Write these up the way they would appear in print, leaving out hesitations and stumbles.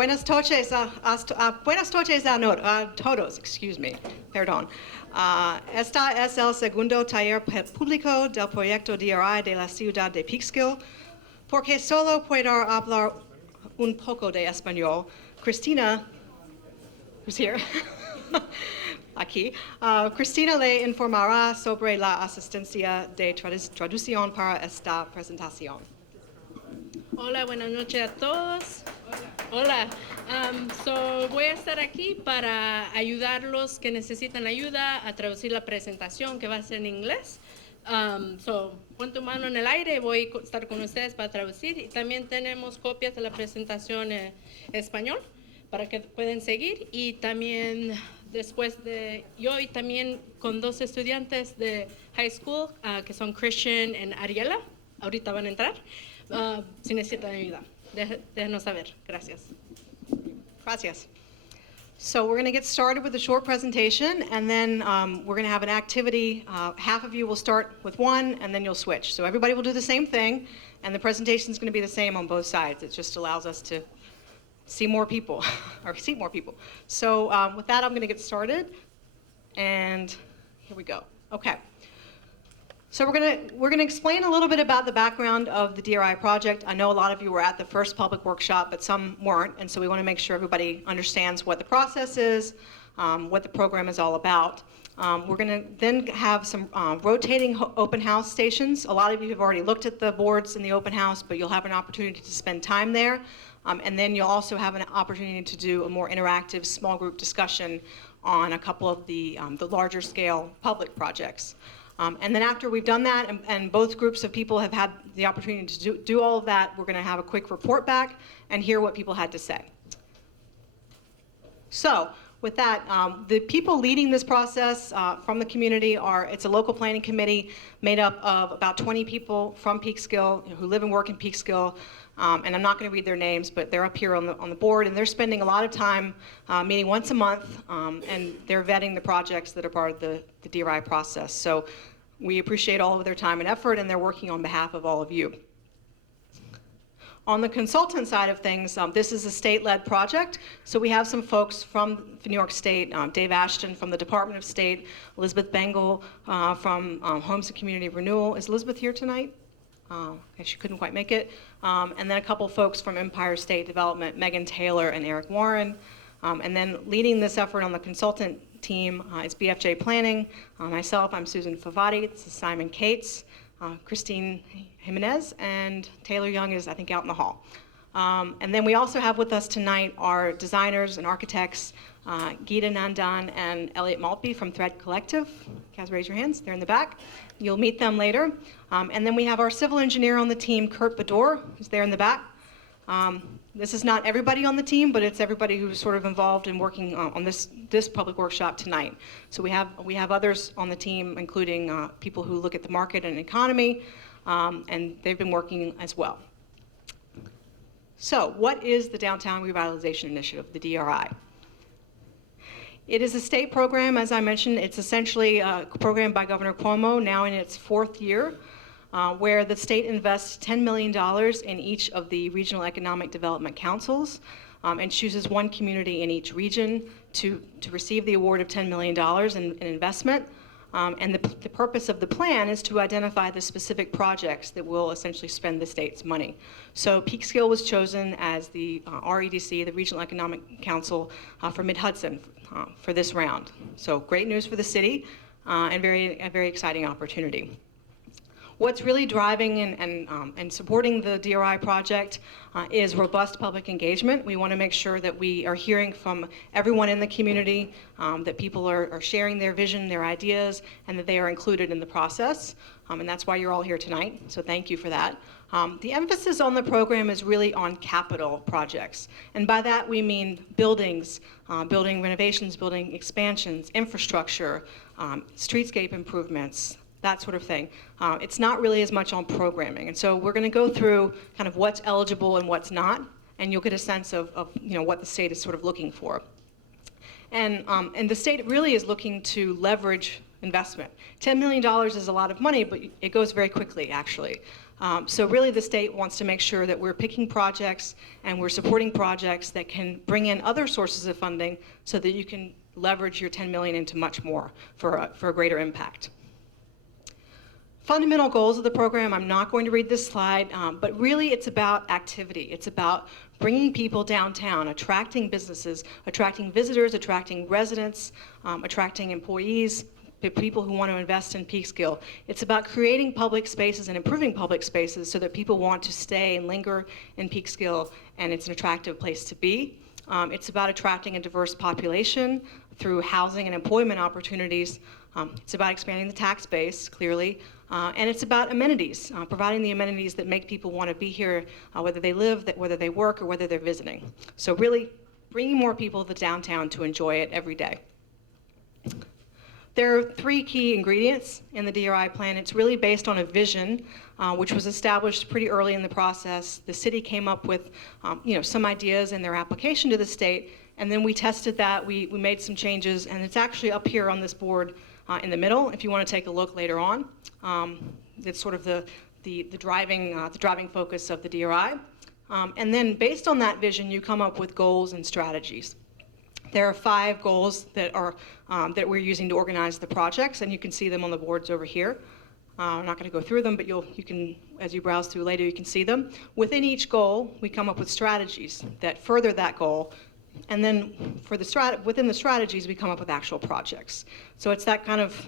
Buenas noches a todos, excuse me, perdón. Esta es el segundo taller público del proyecto DRI de la ciudad de Peekskill. Porque solo puedo hablar un poco de español, Cristina, who's here, aquí, Cristina le informará sobre la asistencia de traducción para esta presentación. Hola, buenas noches a todos. Hola. Voy a estar aquí para ayudar los que necesitan ayuda a traducir la presentación que va a ser en inglés. Pon tu mano en el aire, voy a estar con ustedes para traducir. Y también tenemos copias de la presentación en español para que puedan seguir. Y también después de yo y también con dos estudiantes de high school que son Christian y Ariela, ahorita van a entrar. Si necesitan ayuda, déjenos saber. Gracias. Gracias. So we're going to get started with a short presentation, and then we're going to have an activity. Half of you will start with one, and then you'll switch. So everybody will do the same thing, and the presentation is going to be the same on both sides. It just allows us to see more people, or seat more people. So with that, I'm going to get started, and here we go. Okay. So we're gonna explain a little bit about the background of the DRI project. I know a lot of you were at the first public workshop, but some weren't, and so we want to make sure everybody understands what the process is, what the program is all about. We're gonna then have some rotating open house stations. A lot of you have already looked at the boards in the open house, but you'll have an opportunity to spend time there, and then you'll also have an opportunity to do a more interactive small group discussion on a couple of the larger scale public projects. And then after we've done that, and both groups of people have had the opportunity to do all of that, we're going to have a quick report back and hear what people had to say. So with that, the people leading this process from the community it's a local planning committee made up of about 20 people from Peekskill who live and work in Peekskill. And I'm not going to read their names, but they're up here on the board, and they're spending a lot of time meeting once a month, and they're vetting the projects that are part of the DRI process. So we appreciate all of their time and effort, and they're working on behalf of all of you. On the consultant side of things, this is a state-led project, so we have some folks from New York State, Dave Ashton from the Department of State, Elizabeth Bengal from Homes and Community Renewal. Is Elizabeth here tonight? Okay, she couldn't quite make it. And then a couple folks from Empire State Development, Megan Taylor and Eric Warren. And then leading this effort on the consultant team is BFJ Planning. Myself, I'm Susan Favati. This is Simon Cates, Christine Jimenez, and Taylor Young is, I think, out in the hall. And then we also have with us tonight our designers and architects, Geeta Nandan and Elliot Maltby from Thread Collective. Guys, raise your hands. They're in the back. You'll meet them later. And then we have our civil engineer on the team, Kurt Bador, who's there in the back. This is not everybody on the team, but it's everybody who's sort of involved in working on this public workshop tonight. So we have others on the team, including people who look at the market and economy, and they've been working as well. So what is the Downtown Revitalization Initiative, the DRI? It is a state program, as I mentioned. It's essentially a program by Governor Cuomo, now in its 4th year, where the state invests $10 million in each of the regional economic development councils and chooses one community in each region to receive the award of $10 million in investment. And the purpose of the plan is to identify the specific projects that will essentially spend the state's money. So Peekskill was chosen as the REDC, the Regional Economic Council for Mid-Hudson for this round. So great news for the city and a very exciting opportunity. What's really driving and supporting the DRI project is robust public engagement. We want to make sure that we are hearing from everyone in the community, that people are sharing their vision, their ideas, and that they are included in the process. And that's why you're all here tonight, so thank you for that. The emphasis on the program is really on capital projects. And by that we mean buildings, building renovations, building expansions, infrastructure, streetscape improvements, that sort of thing. It's not really as much on programming. And so we're going to go through kind of what's eligible and what's not, and you'll get a sense of what the state is sort of looking for. And the state really is looking to leverage investment. $10 million is a lot of money, but it goes very quickly, actually. So really the state wants to make sure that we're picking projects and we're supporting projects that can bring in other sources of funding so that you can leverage your 10 million into much more for a greater impact. Fundamental goals of the program, I'm not going to read this slide, but really it's about activity. It's about bringing people downtown, attracting businesses, attracting visitors, attracting residents, attracting employees, people who want to invest in Peekskill. It's about creating public spaces and improving public spaces so that people want to stay and linger in Peekskill, and it's an attractive place to be. It's about attracting a diverse population through housing and employment opportunities. It's about expanding the tax base, clearly. And it's about amenities, providing the amenities that make people want to be here, whether they live, whether they work, or whether they're visiting. So really bringing more people to downtown to enjoy it every day. There are 3 key ingredients in the DRI plan. It's really based on a vision, which was established pretty early in the process. The city came up with some ideas in their application to the state, and then we tested that, we made some changes, and it's actually up here on this board in the middle, if you want to take a look later on. It's sort of the driving focus of the DRI. And then based on that vision, you come up with goals and strategies. There are 5 goals that we're using to organize the projects, and you can see them on the boards over here. I'm not going to go through them, but you can, as you browse through later, you can see them. Within each goal, we come up with strategies that further that goal. And then within the strategies, we come up with actual projects. So it's that kind of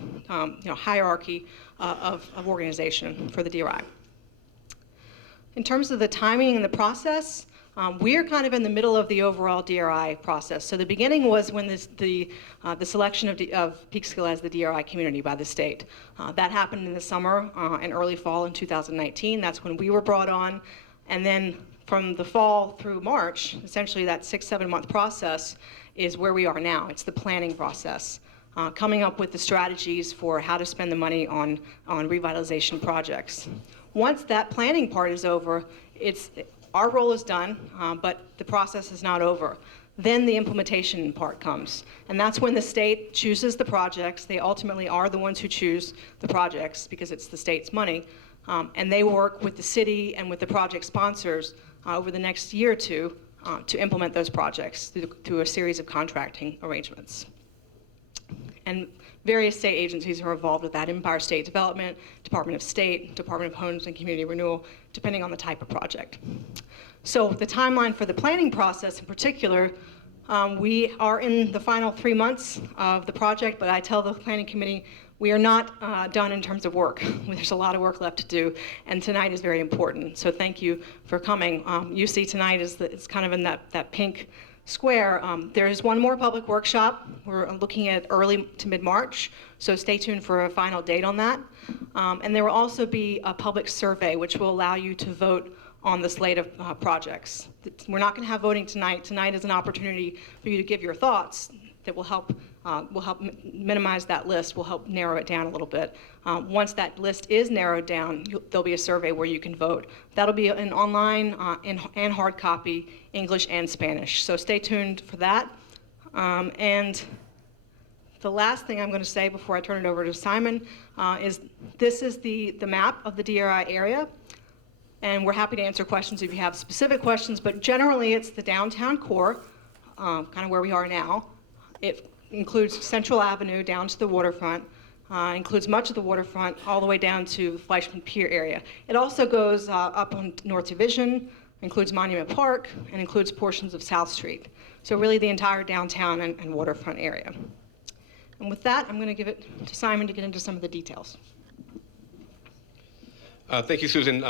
hierarchy of organization for the DRI. In terms of the timing and the process, we're kind of in the middle of the overall DRI process. So the beginning was when the selection of Peekskill as the DRI community by the state. That happened in the summer and early fall in 2019. That's when we were brought on. And then from the fall through March, essentially that 6-7 month process is where we are now. It's the planning process, coming up with the strategies for how to spend the money on revitalization projects. Once that planning part is over, our role is done, but the process is not over. Then the implementation part comes, and that's when the state chooses the projects. They ultimately are the ones who choose the projects because it's the state's money, and they work with the city and with the project sponsors over the next year or two to implement those projects through a series of contracting arrangements. And various state agencies are involved with that: Empire State Development, Department of State, Department of Homes and Community Renewal, depending on the type of project. So the timeline for the planning process in particular, we are in the final 3 months of the project, but I tell the planning committee we are not done in terms of work. There's a lot of work left to do, and tonight is very important. So thank you for coming. You see tonight it's kind of in that pink square. There is one more public workshop. We're looking at early to mid-March, so stay tuned for a final date on that. And there will also be a public survey which will allow you to vote on the slate of projects. We're not going to have voting tonight. Tonight is an opportunity for you to give your thoughts that will help minimize that list, will help narrow it down a little bit. Once that list is narrowed down, there'll be a survey where you can vote. That'll be an online and hard copy, English and Spanish. So stay tuned for that. And the last thing I'm going to say before I turn it over to Simon is this is the map of the DRI area. And we're happy to answer questions if you have specific questions, but generally it's the downtown core, kind of where we are now. It includes Central Avenue down to the waterfront, includes much of the waterfront all the way down to Fleischman Pier area. It also goes up on North Division, includes Monument Park, and includes portions of South Street. So really the entire downtown and waterfront area. And with that, I'm going to give it to Simon to get into some of the details. Thank you, Susan.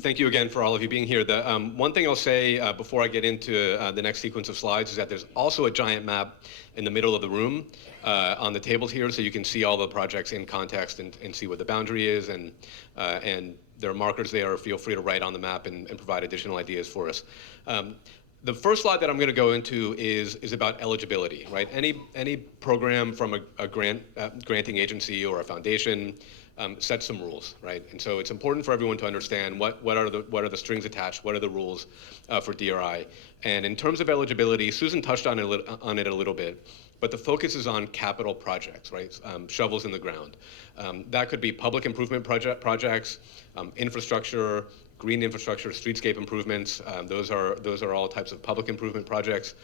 Thank you again for all of you being here. The one thing I'll say before I get into the next sequence of slides is that there's also a giant map in the middle of the room on the tables here, so you can see all the projects in context and see what the boundary is, and there are markers there. Feel free to write on the map and provide additional ideas for us. The first slide that I'm going to go into is about eligibility, right? Any program from a granting agency or a foundation sets some rules, right? And so it's important for everyone to understand what are the strings attached, what are the rules for DRI. And in terms of eligibility, Susan touched on it a little bit. but the focus is on capital projects, right? Shovels in the ground. That could be public improvement projects, infrastructure, green infrastructure, streetscape improvements. Those are all types of public improvement projects.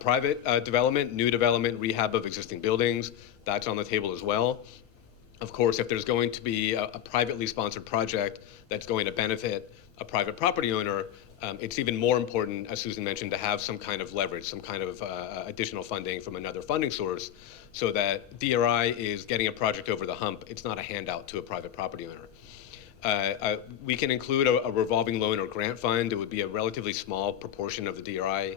Private development, new development, rehab of existing buildings, that's on the table as well. Of course, if there's going to be a privately sponsored project that's going to benefit a private property owner, it's even more important, as Susan mentioned, to have some kind of leverage, some kind of additional funding from another funding source, so that DRI is getting a project over the hump. It's not a handout to a private property owner. We can include a revolving loan or grant fund. It would be a relatively small proportion of the DRI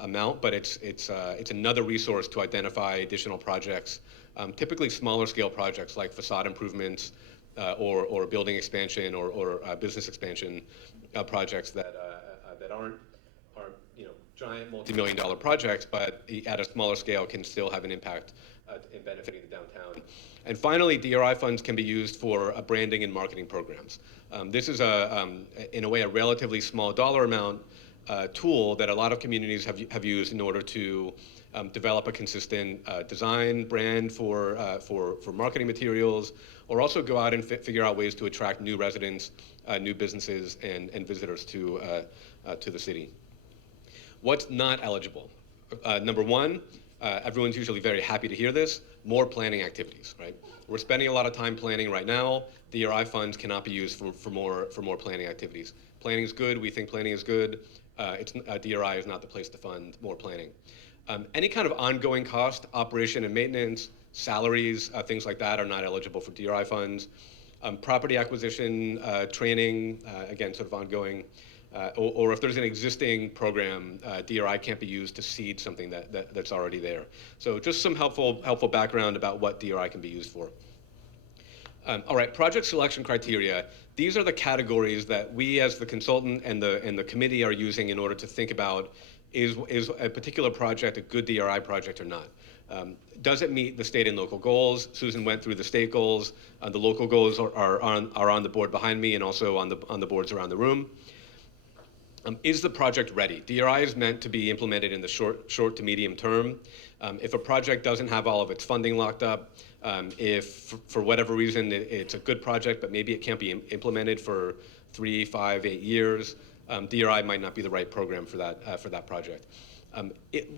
amount, but it's another resource to identify additional projects, typically smaller scale projects like facade improvements or building expansion or business expansion projects that aren't giant multi-million-dollar projects, but at a smaller scale can still have an impact in benefiting the downtown. And finally, DRI funds can be used for branding and marketing programs. This is in a way a relatively small dollar amount tool that a lot of communities have used in order to develop a consistent design brand for marketing materials, or also go out and figure out ways to attract new residents, new businesses, and visitors to the city. What's not eligible? Number one, everyone's usually very happy to hear this, more planning activities, right? We're spending a lot of time planning right now. DRI funds cannot be used for more planning activities. Planning is good, we think planning is good. DRI is not the place to fund more planning. Any kind of ongoing cost, operation and maintenance, salaries, things like that are not eligible for DRI funds. Property acquisition, training, again, sort of ongoing, or if there's an existing program, DRI can't be used to seed something that's already there. So just some helpful background about what DRI can be used for. All right, project selection criteria. These are the categories that we as the consultant and the committee are using in order to think about, is a particular project a good DRI project or not? Does it meet the state and local goals? Susan went through the state goals. The local goals are on the board behind me and also on the boards around the room. Is the project ready? DRI is meant to be implemented in the short to medium term. If a project doesn't have all of its funding locked up, if for whatever reason it's a good project, but maybe it can't be implemented for 3, 5, 8 years, DRI might not be the right program for that project.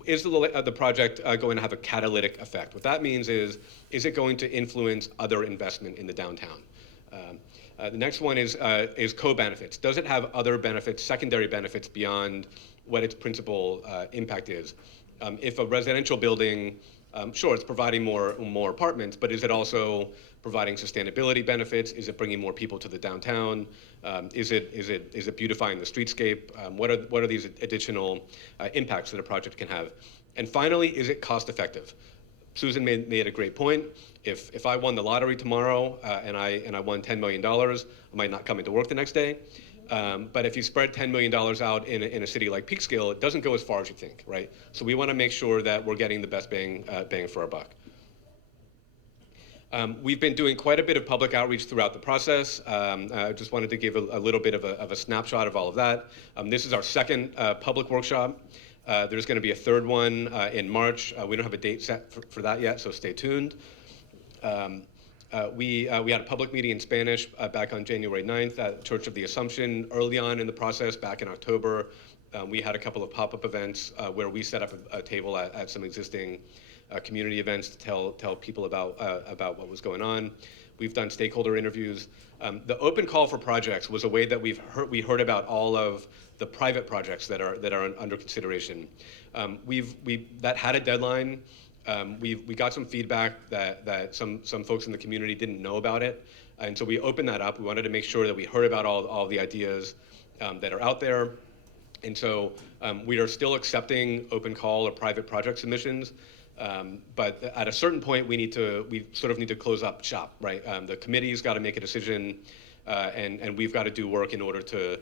Is the project going to have a catalytic effect? What that means is it going to influence other investment in the downtown? The next one is co-benefits. Does it have other benefits, secondary benefits beyond what its principal impact is? If a residential building, sure, it's providing more apartments, but is it also providing sustainability benefits? Is it bringing more people to the downtown? Is it beautifying the streetscape? What are these additional impacts that a project can have? And finally, is it cost effective? Susan made a great point. If I won the lottery tomorrow and I won $10 million, I might not come into work the next day. But if you spread $10 million out in a city like Peekskill, it doesn't go as far as you think, right? So we want to make sure that we're getting the best bang for our buck. We've been doing quite a bit of public outreach throughout the process. I just wanted to give a little bit of a snapshot of all of that. This is our second public workshop. There's going to be a third one in March. We don't have a date set for that yet, so stay tuned. We had a public meeting in Spanish back on January 9th at Church of the Assumption. Early on in the process, back in October, we had a couple of pop-up events where we set up a table at some existing community events to tell people about what was going on. We've done stakeholder interviews. The open call for projects was a way that we heard about all of the private projects that are under consideration. That had a deadline. We got some feedback that some folks in the community didn't know about it, and so we opened that up. We wanted to make sure that we heard about all the ideas that are out there, and so we are still accepting open call or private project submissions. But at a certain point, we sort of need to close up shop, right? The committee's got to make a decision, and we've got to do work in order to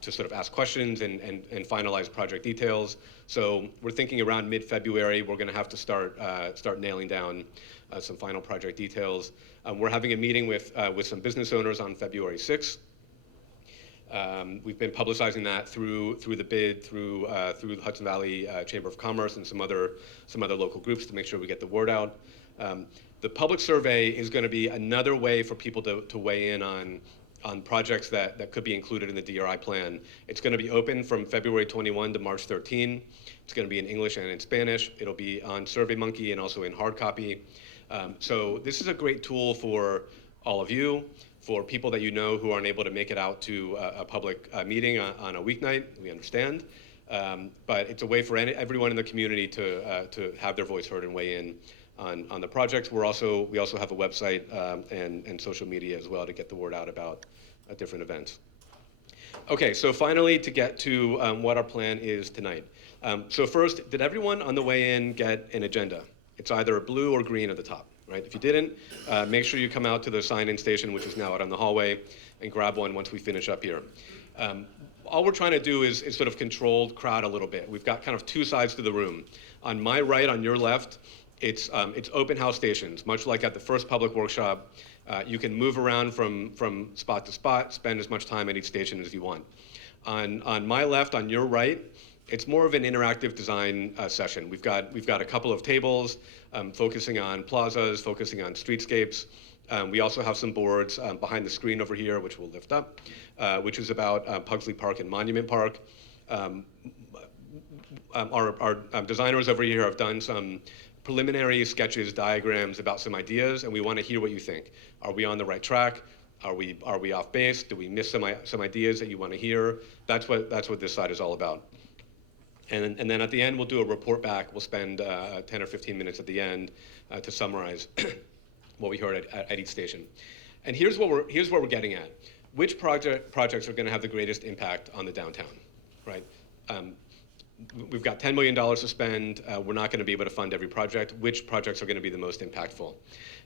sort of ask questions and finalize project details. So we're thinking around mid-February, we're going to have to start nailing down some final project details. We're having a meeting with some business owners on February 6th. We've been publicizing that through the bid, through the Hudson Valley Chamber of Commerce and some other local groups to make sure we get the word out. The public survey is going to be another way for people to weigh in on projects that could be included in the DRI plan. It's going to be open from February 21 to March 13. It's going to be in English and in Spanish. It'll be on SurveyMonkey and also in hard copy. So this is a great tool for all of you, for people that you know who aren't able to make it out to a public meeting on a weeknight. We understand. But it's a way for everyone in the community to have their voice heard and weigh in on the projects. We also have a website and social media as well to get the word out about different events. Okay, so finally to get to what our plan is tonight. So first, did everyone on the way in get an agenda? It's either blue or green at the top, right? If you didn't, make sure you come out to the sign-in station, which is now out on the hallway, and grab one once we finish up here. All we're trying to do is sort of controlled crowd a little bit. We've got kind of two sides to the room. On my right, on your left, it's open house stations, much like at the first public workshop. You can move around from spot to spot, spend as much time at each station as you want. On my left, on your right, it's more of an interactive design session. We've got a couple of tables focusing on plazas, focusing on streetscapes. We also have some boards behind the screen over here, which we'll lift up, which is about Pugsley Park and Monument Park. Our designers over here have done some preliminary sketches, diagrams about some ideas, and we want to hear what you think. Are we on the right track? Are we off base? Do we miss some ideas that you want to hear? That's what this side is all about. And then at the end, we'll do a report back. We'll spend 10 or 15 minutes at the end to summarize what we heard at each station. And here's what we're getting at. Which projects are going to have the greatest impact on the downtown, right? We've got $10 million to spend. We're not going to be able to fund every project. Which projects are going to be the most impactful?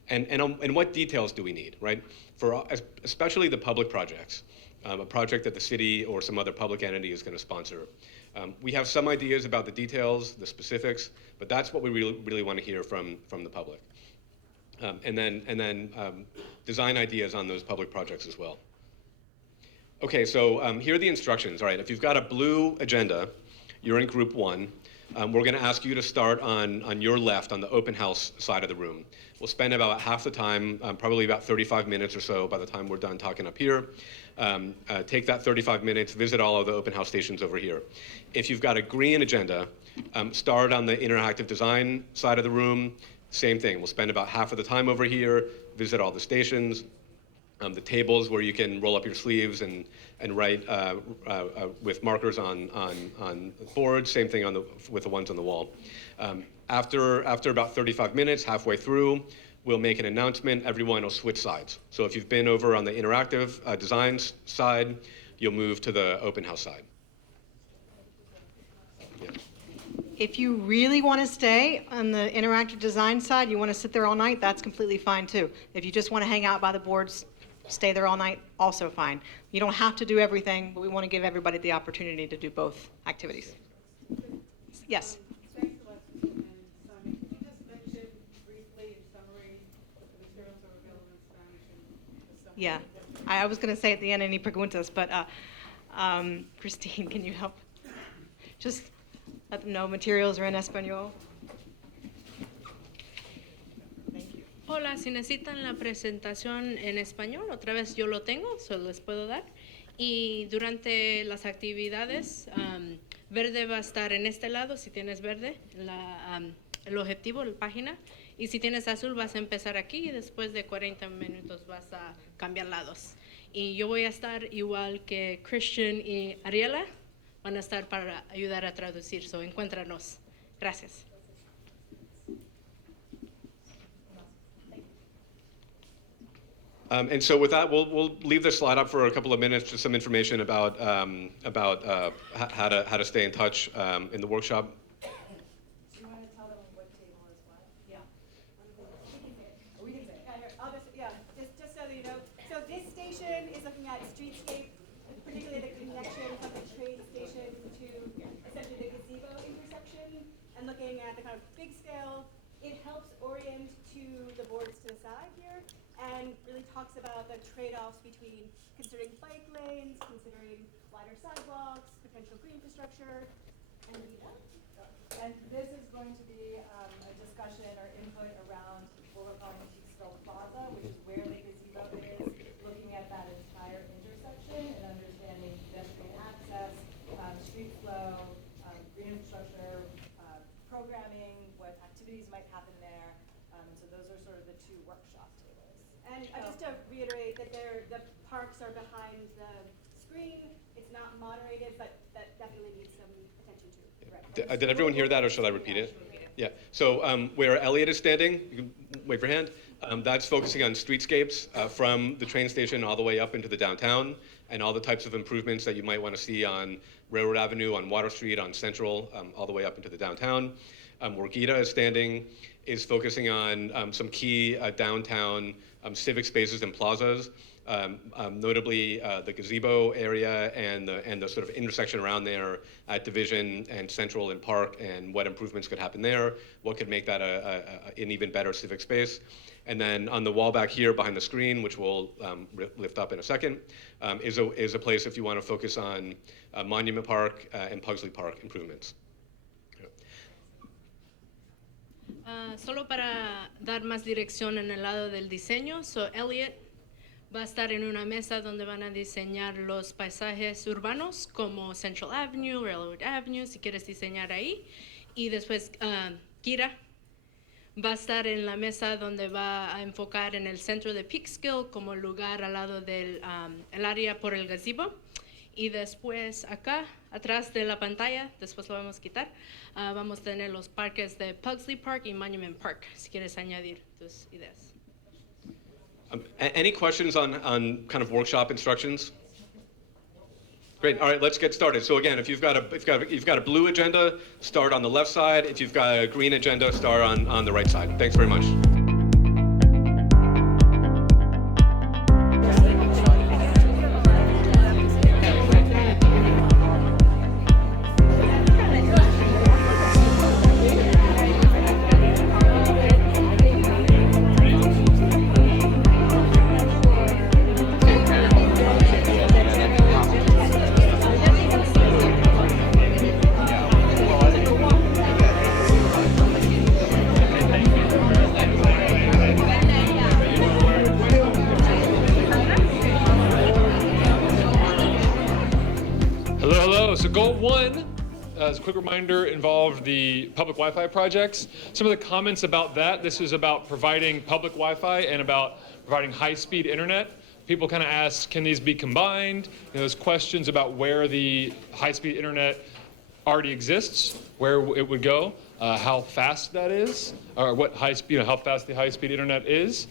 And what details do we need, right? For especially the public projects, a project that the city or some other public entity is going to sponsor. We have some ideas about the details, the specifics, but that's what we really want to hear from the public. And then design ideas on those public projects as well. Okay, so here are the instructions. All right, if you've got a blue agenda, you're in group one. We're going to ask you to start on your left, on the open house side of the room. We'll spend about half the time, probably about 35 minutes or so by the time we're done talking up here. Take that 35 minutes, visit all of the open house stations over here. If you've got a green agenda, start on the interactive design side of the room. Same thing, we'll spend about half of the time over here, visit all the stations. The tables where you can roll up your sleeves and write with markers on boards. Same thing with the ones on the wall. After about 35 minutes, halfway through, we'll make an announcement. Everyone will switch sides. So if you've been over on the interactive designs side, you'll move to the open house side. Yeah. If you really want to stay on the interactive design side, you want to sit there all night, that's completely fine too. If you just want to hang out by the boards, stay there all night, also fine. You don't have to do everything, but we want to give everybody the opportunity to do both activities. Yes? Thanks a lot, Susan. Could you just mention briefly in summary what the materials are available in Spanish and the summary? Yeah, I was going to say at the end any preguntas, but Christine, can you help? Just let them know materials are in Espanol. Hola, si necesitan la presentación en español, otra vez yo lo tengo, se les puedo dar. Y durante las actividades, verde va a estar en este lado, si tienes verde, el objetivo, la página. Y si tienes azul, vas a empezar aquí y después de 40 minutos vas a cambiar lados. Y yo voy a estar igual que Christian y Ariela, van a estar para ayudar a traducir, so encuéntranos. Gracias. And so with that, we'll leave this slide up for a couple of minutes, just some information about how to stay in touch in the workshop. Do you want to tell them what table is what? Yeah. We can say it. Just so that you know. So this station is looking at streetscape, particularly the connection from the train station to essentially the gazebo intersection, and looking at the kind of big scale. It helps orient to the boards to the side here, and really talks about the trade-offs between considering bike lanes, considering wider sidewalks, potential green infrastructure, and And this is going to be a discussion or input around what we're calling Peekskill Plaza, which is where the gazebo is, looking at that entire intersection and understanding pedestrian access, street flow, green infrastructure, programming, what activities might happen there. So those are sort of the two workshop tables. And just to reiterate that the parks are behind the screen. It's not moderated, but that definitely needs some attention to. Right. Did everyone hear that, or should I repeat it? Yeah. So where Elliot is standing, you can wave your hand. That's focusing on streetscapes from the train station all the way up into the downtown, and all the types of improvements that you might want to see on Railroad Avenue, on Water Street, on Central, all the way up into the downtown. Where Gita is standing is focusing on some key downtown civic spaces and plazas. Notably the gazebo area and the sort of intersection around there at Division and Central and Park, and what improvements could happen there, what could make that an even better civic space. And then on the wall back here behind the screen, which we'll lift up in a second, is a place if you want to focus on Monument Park and Pugsley Park improvements. Solo para dar más dirección en el lado del diseño, so Elliot va a estar en una mesa donde van a diseñar los paisajes urbanos como Central Avenue, Railroad Avenue, si quieres diseñar ahí. Y después Kira va a estar en la mesa donde va a enfocar en el centro de Peekskill como lugar al lado del el área por el gazebo. Y después acá, atrás de la pantalla, después lo vamos a quitar, vamos a tener los parques de Pugsley Park y Monument Park, si quieres añadir tus ideas. Any questions on kind of workshop instructions? Great. All right, let's get started. So again, if you've got a blue agenda, start on the left side. If you've got a green agenda, start on the right side. Thanks very much. So goal one, as a quick reminder, involved the public Wi-Fi projects. Some of the comments about that, this is about providing public Wi-Fi and about providing high-speed internet. People kind of ask, can these be combined? There's questions about where the high-speed internet already exists, where it would go, how fast that is, or what high speed, how fast the high-speed internet is.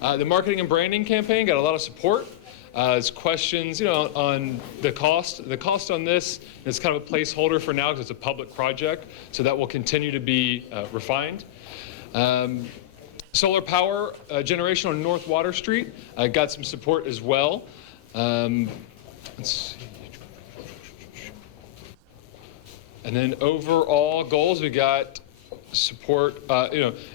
The marketing and branding campaign got a lot of support. There's questions, on the cost. The cost on this is kind of a placeholder for now because it's a public project, so that will continue to be refined. Solar power generation on North Water Street got some support as well. Let's see. And then overall goals, we got support,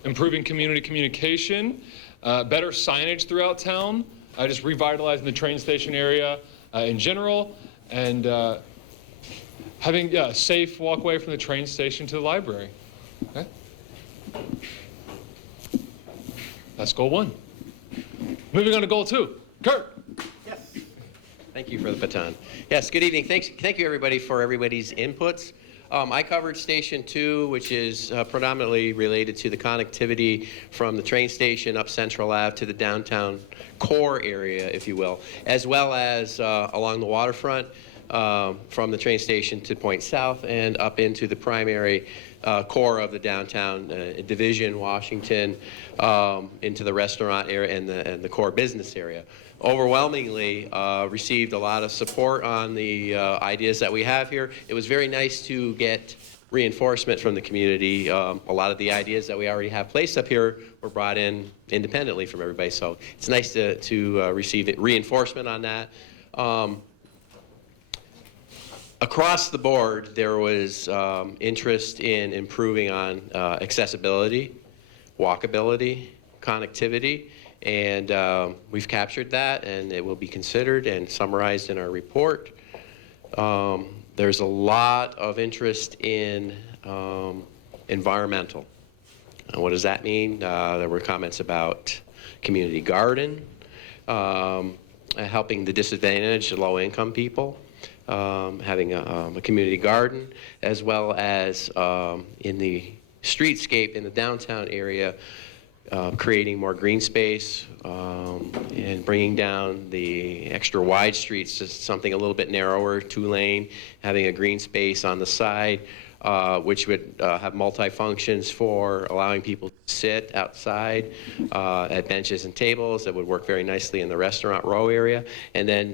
improving community communication, better signage throughout town, just revitalizing the train station area in general, and having a safe walkway from the train station to the library. Okay? That's goal one. Moving on to goal two. Kurt. Yes. Thank you for the baton. Yes, good evening. Thank you everybody for everybody's inputs. I covered Station 2, which is predominantly related to the connectivity from the train station up Central Ave to the downtown core area, if you will, as well as along the waterfront from the train station to Point South and up into the primary core of the downtown Division, Washington, into the restaurant area and the core business area. Overwhelmingly received a lot of support on the ideas that we have here. It was very nice to get reinforcement from the community. A lot of the ideas that we already have placed up here were brought in independently from everybody, so it's nice to receive reinforcement on that. Across the board, there was interest in improving on accessibility, walkability, connectivity, And we've captured that, and it will be considered and summarized in our report. There's a lot of interest in environmental. What does that mean? There were comments about community garden, helping the disadvantaged low-income people, having a community garden, as well as in the streetscape in the downtown area, creating more green space and bringing down the extra wide streets to something a little bit narrower, 2-lane, having a green space on the side, which would have multi-functions for allowing people to sit outside at benches and tables. That would work very nicely in the restaurant row area. And then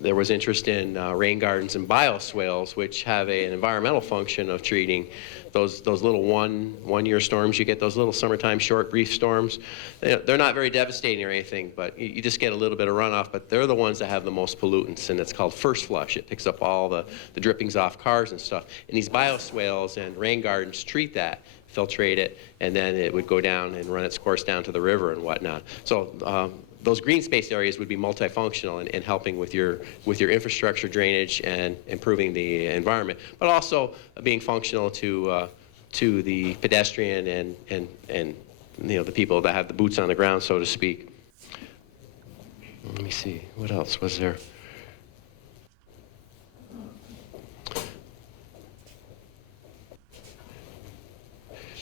there was interest in rain gardens and bioswales, which have an environmental function of treating those little one-year storms. You get those little summertime short, brief storms. They're not very devastating or anything, but you just get a little bit of runoff. But they're the ones that have the most pollutants, and it's called first flush. It picks up all the drippings off cars and stuff. And these bioswales and rain gardens treat that, filtrate it, and then it would go down and run its course down to the river and whatnot. So those green space areas would be multifunctional in helping with your infrastructure drainage and improving the environment, but also being functional to the pedestrian and the people that have the boots on the ground, so to speak. Let me see, what else was there?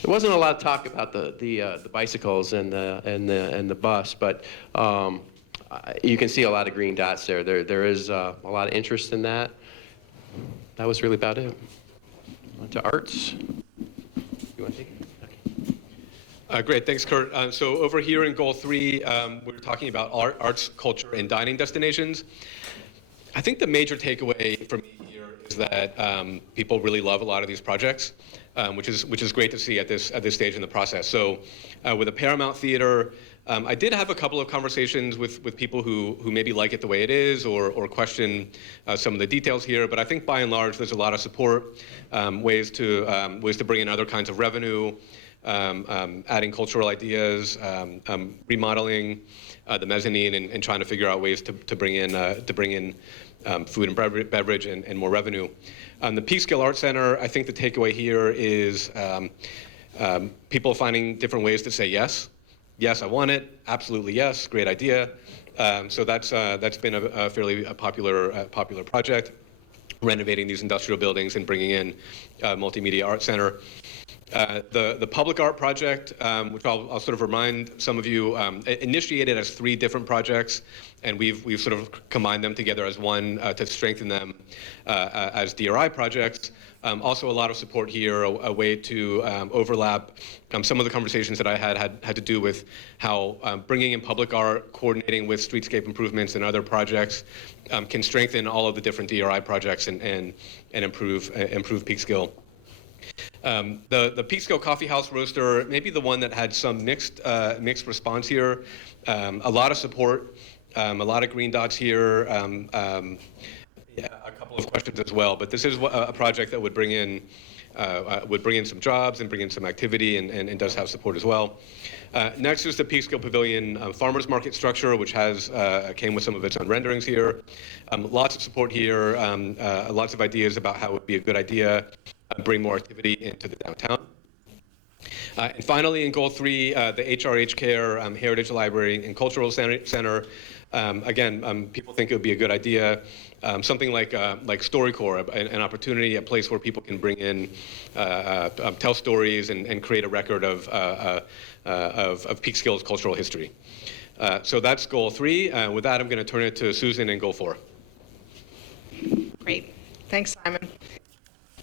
There wasn't a lot of talk about the bicycles and the bus, but you can see a lot of green dots there. There is a lot of interest in that. That was really about it. On to arts. You want to take it? Okay. Great, thanks, Kurt. So over here in Goal 3, we're talking about arts, culture, and dining destinations. I think the major takeaway for me here is that people really love a lot of these projects. Which is great to see at this stage in the process. So with the Paramount Theater, I did have a couple of conversations with people who maybe like it the way it is or question some of the details here. But I think by and large there's a lot of support, ways to bring in other kinds of revenue, adding cultural ideas, remodeling the mezzanine, and trying to figure out ways to bring in food and beverage and more revenue. The Peekskill Art Center, I think the takeaway here is people finding different ways to say yes. Yes, I want it. Absolutely yes. Great idea. So that's been a fairly popular project, renovating these industrial buildings and bringing in a multimedia art center. The public art project, which I'll sort of remind some of you, initiated as 3 different projects, and we've sort of combined them together as one to strengthen them as DRI projects. Also, a lot of support here, a way to overlap some of the conversations that I had to do with how bringing in public art, coordinating with streetscape improvements and other projects can strengthen all of the different DRI projects and improve Peekskill. The Peekskill Coffee House Roaster, maybe the one that had some mixed response here. A lot of support, a lot of green dots here, a couple of questions as well. But this is a project that would bring in some jobs and bring in some activity, and does have support as well. Next is the Peekskill Pavilion farmers market structure, which came with some of its own renderings here. Lots of support here, lots of ideas about how it would be a good idea. Bring more activity into the downtown. And finally, in Goal 3, the HRH Care Heritage Library and Cultural Center. Again, people think it would be a good idea. Something like StoryCorps, an opportunity, a place where people can bring in, tell stories and create a record of Peekskill's cultural history. So that's Goal 3. With that, I'm going to turn it to Susan in Goal 4. Great. Thanks, Simon.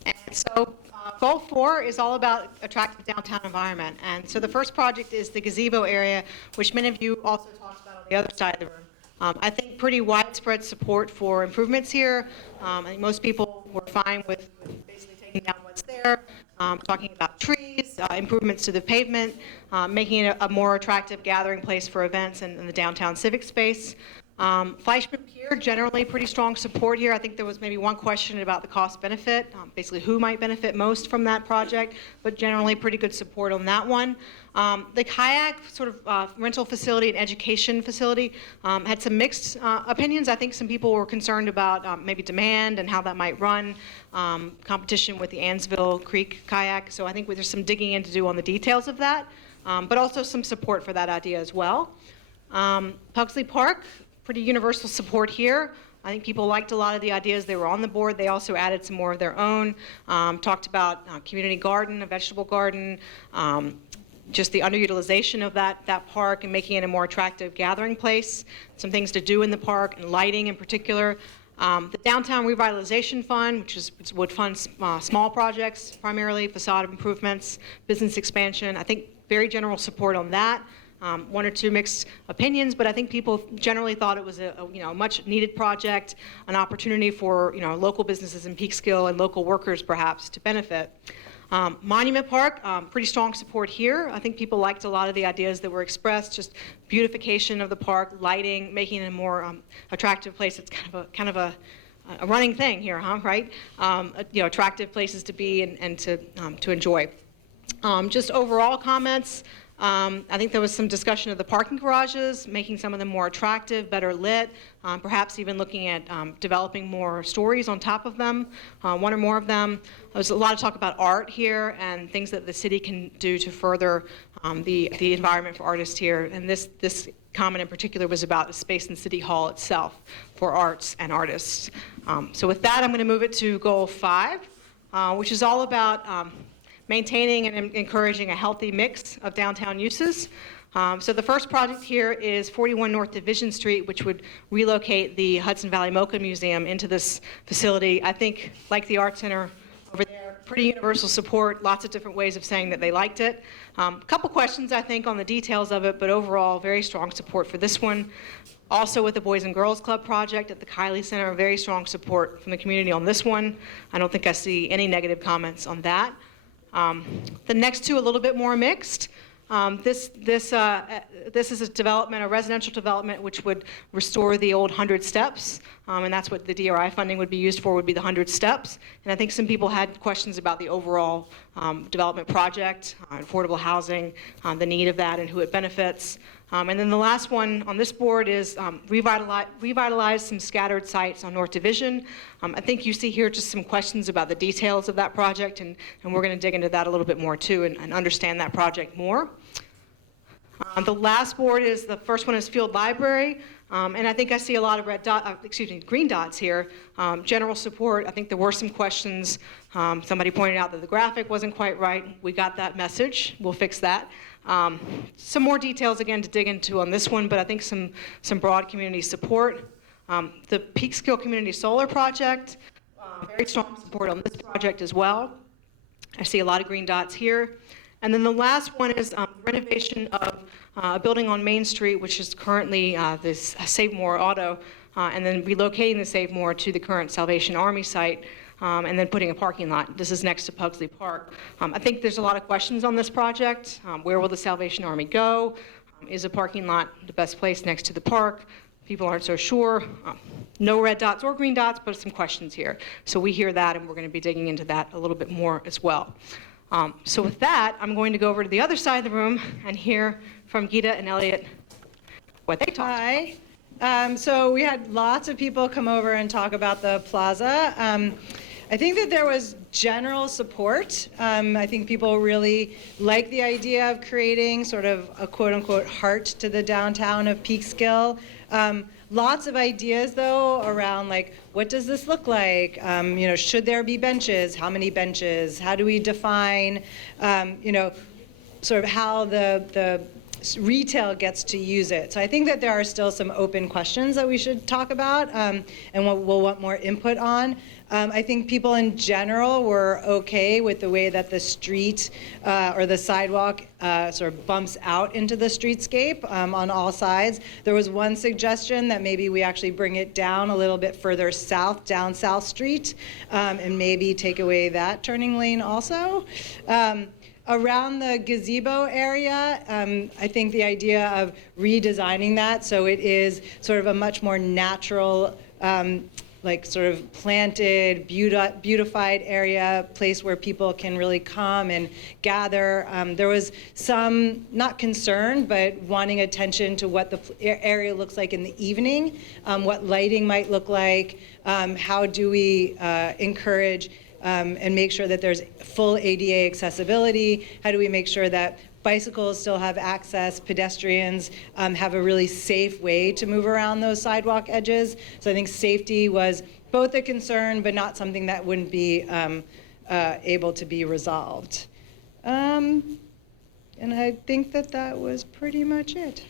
And so Goal 4 is all about attractive downtown environment. And so the first project is the gazebo area, which many of you also talked about on the other side of the room. I think pretty widespread support for improvements here. I think most people were fine with basically taking down what's there, talking about trees, improvements to the pavement, making it a more attractive gathering place for events in the downtown civic space. Fleischman Pier, generally pretty strong support here. I think there was maybe one question about the cost benefit, basically who might benefit most from that project, but generally pretty good support on that one. The kayak sort of rental facility and education facility had some mixed opinions. I think some people were concerned about maybe demand and how that might run, competition with the Ansville Creek kayak. So I think there's some digging in to do on the details of that, but also some support for that idea as well. Pugsley Park, pretty universal support here. I think people liked a lot of the ideas. They were on the board. They also added some more of their own. Talked about community garden, a vegetable garden, just the underutilization of that park and making it a more attractive gathering place. Some things to do in the park and lighting in particular. The Downtown Revitalization Fund, which would fund small projects, primarily facade improvements, business expansion. I think very general support on that. One or two mixed opinions, but I think people generally thought it was a much needed project, an opportunity for local businesses in Peekskill and local workers perhaps to benefit. Monument Park, pretty strong support here. I think people liked a lot of the ideas that were expressed, just beautification of the park, lighting, making it a more attractive place. It's kind of a running thing here, right? Attractive places to be and to enjoy. Just overall comments. I think there was some discussion of the parking garages, making some of them more attractive, better lit, perhaps even looking at developing more stories on top of them, one or more of them. There was a lot of talk about art here and things that the city can do to further the environment for artists here. And this comment in particular was about a space in City Hall itself for arts and artists. So with that, I'm going to move it to Goal 5, which is all about maintaining and encouraging a healthy mix of downtown uses. So the first project here is 41 North Division Street, which would relocate the Hudson Valley Mocha Museum into this facility. I think, like the Art Center over there, pretty universal support, lots of different ways of saying that they liked it. A couple questions, I think, on the details of it, but overall, very strong support for this one. Also with the Boys and Girls Club project at the Kiley Center, very strong support from the community on this one. I don't think I see any negative comments on that. The next two, a little bit more mixed. This is a development, a residential development, which would restore the old 100 steps, and that's what the DRI funding would be used for, would be the 100 steps. And I think some people had questions about the overall development project, affordable housing, the need of that and who it benefits. And then the last one on this board is revitalize some scattered sites on North Division. I think you see here just some questions about the details of that project, and we're going to dig into that a little bit more too and understand that project more. The last board is, the first one is Field Library, and I think I see a lot of green dots here. General support. I think there were some questions. Somebody pointed out that the graphic wasn't quite right. We got that message. We'll fix that. Some more details again to dig into on this one, but I think some broad community support. The Peekskill Community Solar Project, very strong support on this project as well. I see a lot of green dots here. And then the last one is renovation of a building on Main Street, which is currently this Save More Auto, and then relocating the Save More to the current Salvation Army site, and then putting a parking lot. This is next to Pugsley Park. I think there's a lot of questions on this project. Where will the Salvation Army go? Is a parking lot the best place next to the park? People aren't so sure. No red dots or green dots, but some questions here. So we hear that, and we're going to be digging into that a little bit more as well. So with that, I'm going to go over to the other side of the room and hear from Gita and Elliot what they talked about. Hi. So we had lots of people come over and talk about the plaza. I think that there was general support. I think people really like the idea of creating sort of a quote-unquote heart to the downtown of Peekskill. Lots of ideas, though, around like, what does this look like? Should there be benches? How many benches? How do we define, sort of how the retail gets to use it? So I think that there are still some open questions that we should talk about, and we'll want more input on. I think people in general were okay with the way that the street or the sidewalk sort of bumps out into the streetscape on all sides. There was one suggestion that maybe we actually bring it down a little bit further south, down South Street, and maybe take away that turning lane also. Around the gazebo area, I think the idea of redesigning that so it is sort of a much more natural, like sort of planted, beautified area, place where people can really come and gather. There was some, not concern, but wanting attention to what the area looks like in the evening, what lighting might look like, how do we encourage and make sure that there's full ADA accessibility, how do we make sure that bicycles still have access, pedestrians have a really safe way to move around those sidewalk edges. So I think safety was both a concern, but not something that wouldn't be able to be resolved. And I think that that was pretty much it.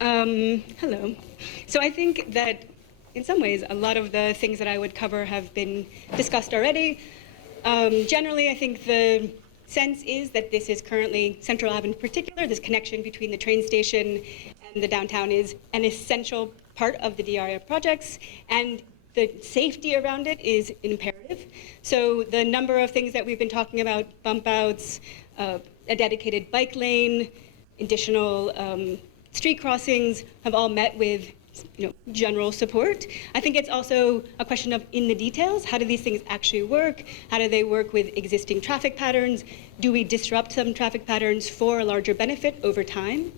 Hello. So I think that in some ways, a lot of the things that I would cover have been discussed already. Generally, I think the sense is that this is currently, Central Ave in particular, this connection between the train station and the downtown is an essential part of the DRI projects, and the safety around it is imperative. So the number of things that we've been talking about, bump outs, a dedicated bike lane, additional street crossings, have all met with general support. I think it's also a question of in the details, how do these things actually work? How do they work with existing traffic patterns? Do we disrupt some traffic patterns for a larger benefit over time?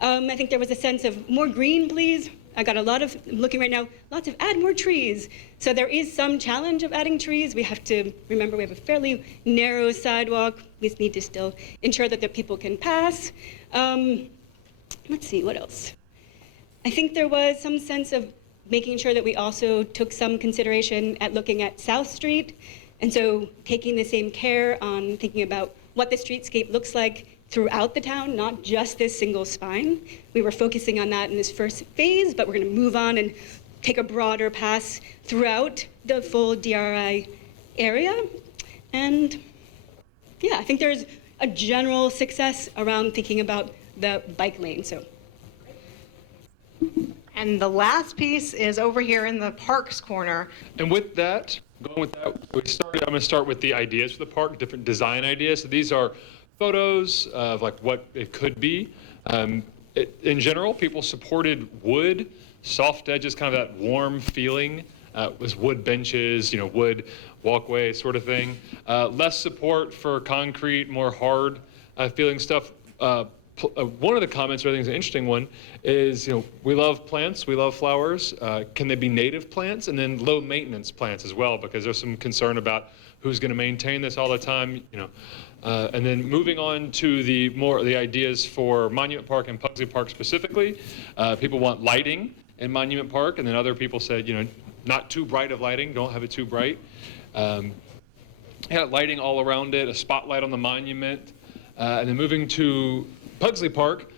I think there was a sense of more green, please. I got a lot of, looking right now, lots of add more trees. So there is some challenge of adding trees. We have to remember we have a fairly narrow sidewalk. We need to still ensure that the people can pass. Let's see, what else? I think there was some sense of making sure that we also took some consideration at looking at South Street, and so taking the same care on thinking about what the streetscape looks like throughout the town, not just this single spine. We were focusing on that in this first phase, but we're going to move on and take a broader pass throughout the full DRI area. And yeah, I think there's a general success around thinking about the bike lane. So. And the last piece is over here in the parks corner. And with that, going with that, I'm going to start with the ideas for the park, different design ideas. So these are photos of like what it could be. In general, people supported wood, soft edges, kind of that warm feeling. Was wood benches, wood walkway sort of thing. Less support for concrete, more hard feeling stuff. One of the comments, I think is an interesting one, is we love plants, we love flowers. Can they be native plants? And then low maintenance plants as well, because there's some concern about who's going to maintain this all the time. And then moving on to the ideas for Monument Park and Pugsley Park specifically. People want lighting in Monument Park, and then other people said not too bright of lighting, don't have it too bright. Lighting all around it, a spotlight on the monument, and then moving to Pugsley Park,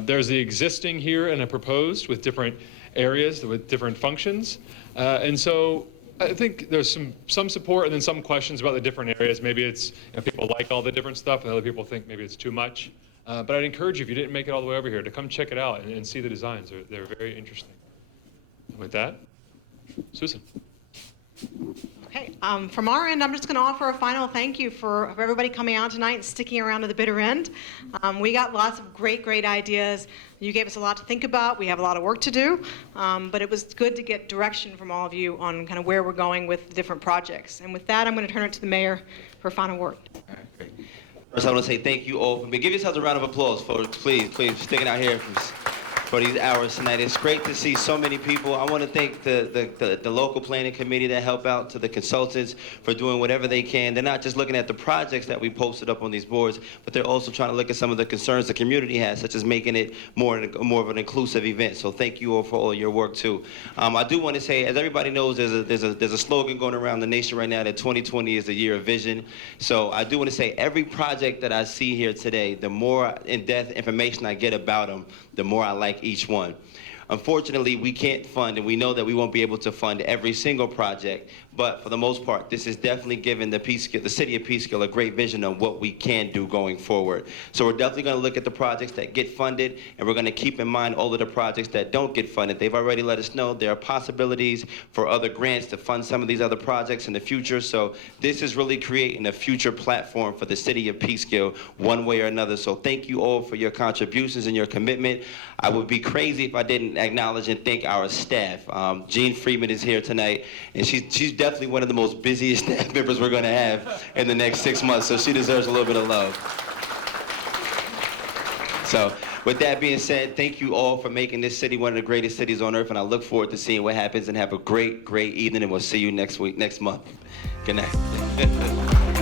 there's the existing here and a proposed with different areas with different functions. And so I think there's some support and then some questions about the different areas. Maybe it's people like all the different stuff and other people think maybe it's too much. But I'd encourage you, if you didn't make it all the way over here, to come check it out and see the designs. They're very interesting. And with that, Susan. Okay, from our end, I'm just going to offer a final thank you for everybody coming out tonight and sticking around to the bitter end. We got lots of great ideas. You gave us a lot to think about. We have a lot of work to do, but it was good to get direction from all of you on kind of where we're going with the different projects. And with that, I'm going to turn it to the mayor for a final word. All right, great. First, I want to say thank you all. Give yourselves a round of applause, folks, please, sticking out here for these hours tonight. It's great to see so many people. I want to thank the local planning committee that help out, to the consultants for doing whatever they can. They're not just looking at the projects that we posted up on these boards, but they're also trying to look at some of the concerns the community has, such as making it more of an inclusive event. So thank you all for all your work too. I do want to say, as everybody knows, there's a slogan going around the nation right now that 2020 is the year of vision. So I do want to say every project that I see here today, the more in-depth information I get about them, the more I like each one. Unfortunately, we can't fund, and we know that we won't be able to fund every single project, But for the most part, this is definitely giving the city of Peekskill a great vision of what we can do going forward. So we're definitely going to look at the projects that get funded, and we're going to keep in mind all of the projects that don't get funded. They've already let us know there are possibilities for other grants to fund some of these other projects in the future. So this is really creating a future platform for the city of Peekskill one way or another. So thank you all for your contributions and your commitment. I would be crazy if I didn't acknowledge and thank our staff. Jean Freeman is here tonight, and she's definitely one of the most busiest staff members we're going to have in the next 6 months, so she deserves a little bit of love. So with that being said, thank you all for making this city one of the greatest cities on earth, and I look forward to seeing what happens, and have a great, great evening, and we'll see you next month. Good night.